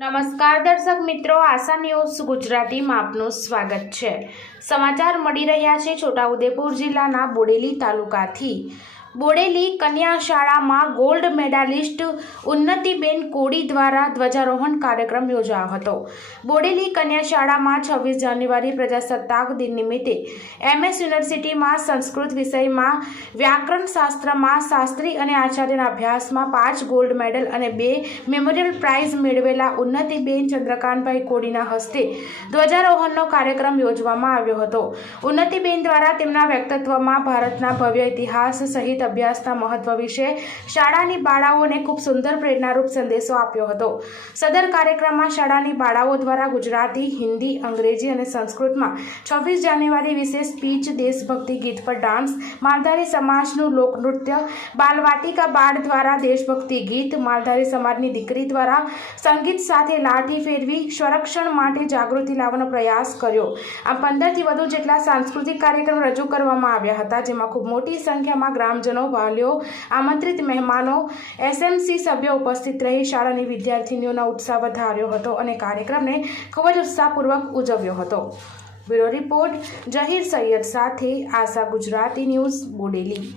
નમસ્કાર દર્શક મિત્રો, આશા ન્યૂઝ ગુજરાતીમાં આપનું સ્વાગત છે. સમાચાર મળી રહ્યા છે છોટાઉદેપુર જિલ્લાના બોડેલી તાલુકાથી. બોડેલી કન્યા શાળામાં ગોલ્ડ મેડાલિસ્ટ ઉન્નતિબેન કોડી દ્વારા ધ્વજારોહણ કાર્યક્રમ યોજાયો હતો. બોડેલી કન્યા શાળામાં છવ્વીસ જાન્યુઆરી પ્રજાસત્તાક દિન નિમિત્તે એમએસ યુનિવર્સિટીમાં સંસ્કૃત વિષયમાં વ્યાકરણ શાસ્ત્રમાં શાસ્ત્રી અને આચાર્યના અભ્યાસમાં પાંચ ગોલ્ડ મેડલ અને બે મેમોરિયલ પ્રાઇઝ મેળવેલા ઉન્નતિબેન ચંદ્રકાંતભાઈ કોડીના હસ્તે ધ્વજારોહણનો કાર્યક્રમ યોજવામાં આવ્યો હતો. ઉન્નતિબેન દ્વારા તેમના વ્યક્તિત્વમાં ભારતના ભવ્ય ઇતિહાસ સહિત અભ્યાસના મહત્વ વિશે શાળાની બાળાઓને ખૂબ સુંદર પ્રેરણારૂપ સંદેશો આપ્યો હતો. સદર કાર્યક્રમમાં શાળાની બાળાઓ દ્વારા ગુજરાતી, હિન્દી, અંગ્રેજી અને સંસ્કૃતમાં છવ્વીસ જાન્યુઆરી વિશે સ્પીચ, દેશભક્તિ ગીત પર ડાન્સ, માલધારી સમાજનું લોકનૃત્ય, બાલવાટિકા બાળ દ્વારા દેશભક્તિ ગીત, માલધારી સમાજની દીકરી દ્વારા સંગીત સાથે લાઠી ફેરવી સંરક્ષણ માટે જાગૃતિ લાવવાનો પ્રયાસ કર્યો. આ પંદરથી વધુ જેટલા સાંસ્કૃતિક કાર્યક્રમ રજૂ કરવામાં આવ્યા હતા, જેમાં ખૂબ મોટી સંખ્યામાં ગ્રામજનો વાલીઓ, આમંત્રિત મહેમાનો, એસએમસી સભ્યો ઉપસ્થિત રહી શાળાની વિદ્યાર્થીનીઓનો ઉત્સાહ વધાર્યો હતો અને કાર્યક્રમને ખૂબ જ ઉત્સાહપૂર્વક ઉજવ્યો હતો. બ્યુરો રિપોર્ટ, જહીર સૈયદ સાથે આશા ગુજરાતી ન્યૂઝ, બોડેલી.